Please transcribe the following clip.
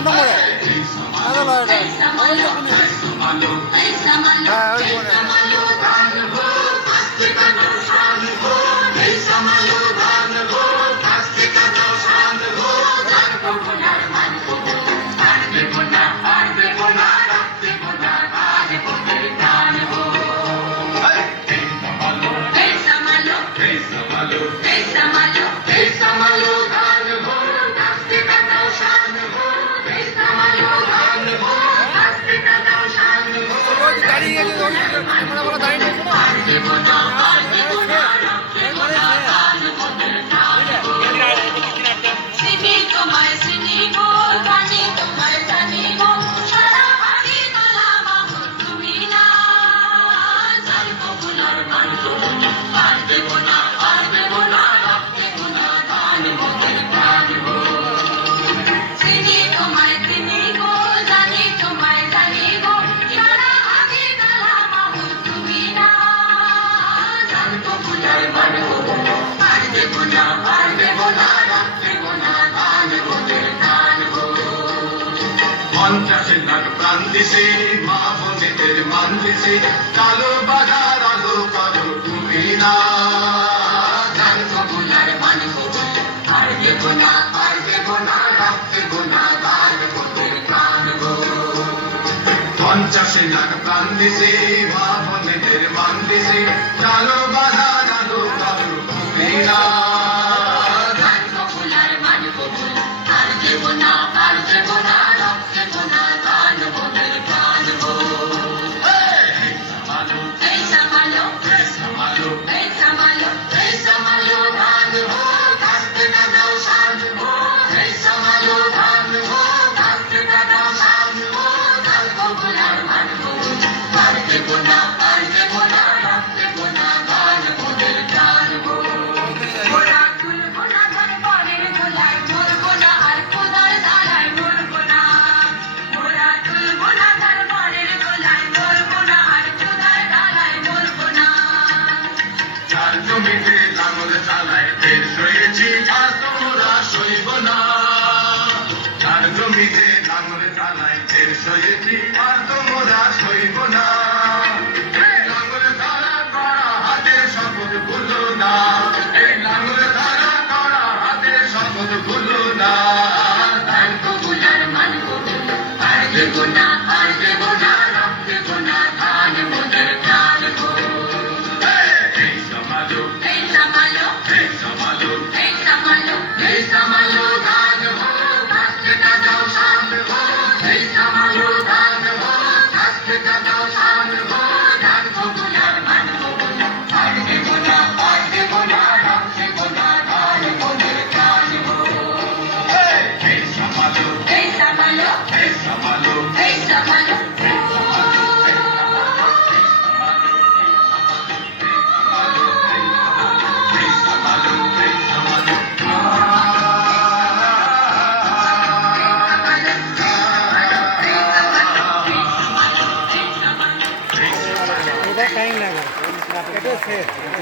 জামনা মোড়ে হ্যাঁ ওই মোড়ে পঞ্চাশের লাখ প্রাণ দিছে মা বোনেদের মান দিছে কালো বাজার আলো কালো তুমি না আর দেব না রাখতে গোনা গান মোদের প্রাণ গো 50 লাখ প্রাণ দিছে মা বোনেদের মান দিছে কালো বাজার আলো কালো তুমি না জমিতে লাঙল চালায় ফের সয়েছি আর তোমরা সইব না আর জমিতে লাঙল চালায় ফের সয়েছি আর তোমরা সইব না লাঙল ধারা করা হাতের শপথ ভুলো না এই লাঙল ধারা করা হাতের শপথ ভুলো না ধান কবুলার মানব আর দেব না রক্তে গোনা ধান মোদের প্রাণ গো টাইম লাগে